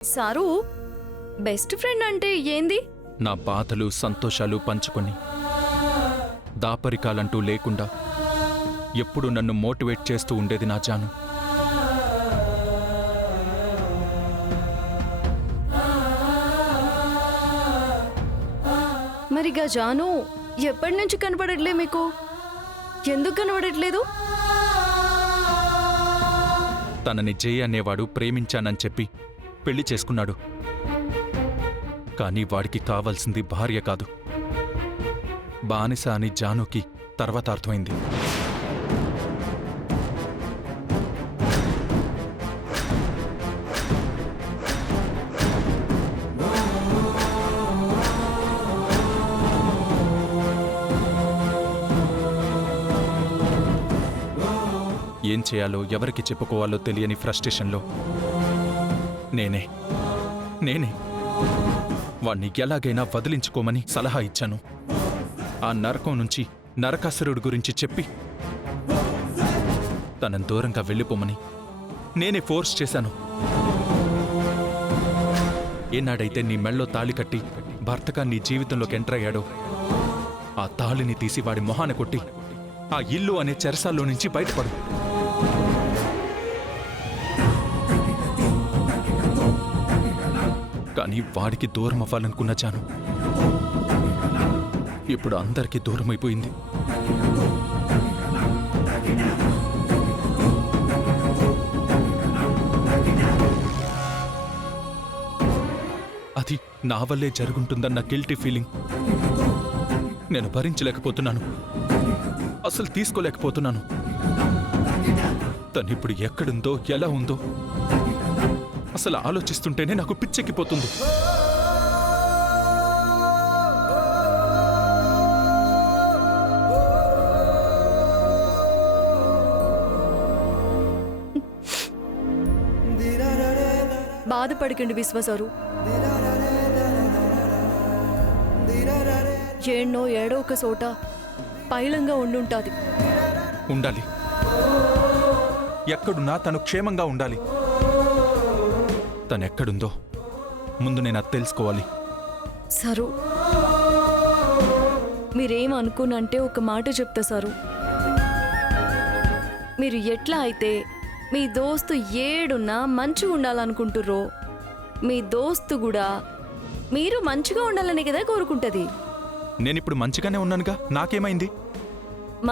Sir, best friend అంటే ఏంది? నా బాధలు సంతోషాలు పంచుకొని దాపరికాలంటూ లేకుండా ఎప్పుడు నన్ను మోటివేట్ చేస్తూ ఉండేది నా జాను. మరిగా జాను ఎప్పటి నుంచి కనపడట్లే మీకు? ఎందుకు కనపడట్లేదు? తనని జయ్ అనేవాడు ప్రేమించానని చెప్పి పెళ్లి చేసుకున్నాడు. కానీ వాడికి కావాల్సింది భార్య కాదు, బానిస అని జానుకి తర్వాత అర్థమైంది. ఏం చేయాలో ఎవరికి చెప్పుకోవాలో తెలియని ఫ్రస్ట్రేషన్లో నేనే వాణ్ణి ఎలాగైనా వదిలించుకోమని సలహా ఇచ్చాను. ఆ నరకం నుంచి నరకాసురుడి గురించి చెప్పి తనను దూరంగా వెళ్ళిపోమని నేనే ఫోర్స్ చేశాను. ఏనాడైతే నీ మెళ్ళో తాళి కట్టి భర్తగా నీ జీవితంలోకి ఎంటర్ అయ్యాడో ఆ తాళిని తీసి వాడి మొహాన కొట్టి ఆ ఇల్లు అనే చెరసాల్లో నుంచి బయటపడు. కానీ వాడికి దూరం అవ్వాలనుకున్న జాను ఇప్పుడు అందరికీ దూరం అయిపోయింది. అది నా వల్లే జరుగుంటుందన్న గిల్టీ ఫీలింగ్ నేను భరించలేకపోతున్నాను, అసలు తీసుకోలేకపోతున్నాను. తనిప్పుడు ఎక్కడుందో ఎలా ఉందో అసలు ఆలోచిస్తుంటేనే నాకు పిచ్చెక్కిపోతుంది. బాధపడకండి విశ్వసారు. ఏడో ఒక చోట పైలంగా ఉండుంటాది. ఉండాలి, ఎక్కడున్నా తను క్షేమంగా ఉండాలి. తనెక్కడుందో ముందు నేను అది తెలుసుకోవాలి. సారు, మీరేం అనుకోనంటే ఒక మాట చెప్తా సారు. మీరు ఎట్లా అయితే మీ దోస్తు ఏడున్నా మంచిగా ఉండాలనుకుంటుర్రో, మీ దోస్తు కూడా మీరు మంచిగా ఉండాలని కదా కోరుకుంటుంది. నేనిప్పుడు మంచిగానే ఉన్నానుగా, నాకేమైంది?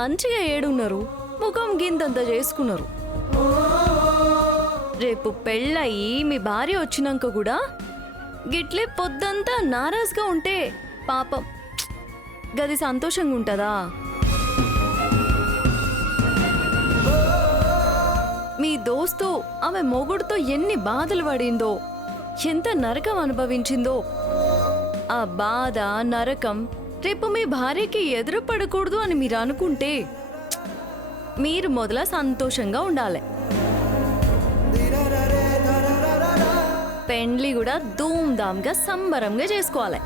మంచిగా ఏడున్నారు, ముఖం గింతంత చేసుకున్నారు. రేపు పెళ్ళయి మీ భార్య వచ్చినాక కూడా గిట్లే పొద్దంతా నారాజ్గా ఉంటే పాపం గది సంతోషంగా ఉంటుందా? మీ దోస్తు ఆమె మొగుడుతో ఎన్ని బాధలు పడిందో, ఎంత నరకం అనుభవించిందో, ఆ బాధ నరకం రేపు మీ భార్యకి ఎదురు పడకూడదు అని మీరు అనుకుంటే మీరు మొదల సంతోషంగా ఉండాలి. పెండ్లి కూడా ధూమ్ధామ్గా సంబరంగా చేసుకోవాలి.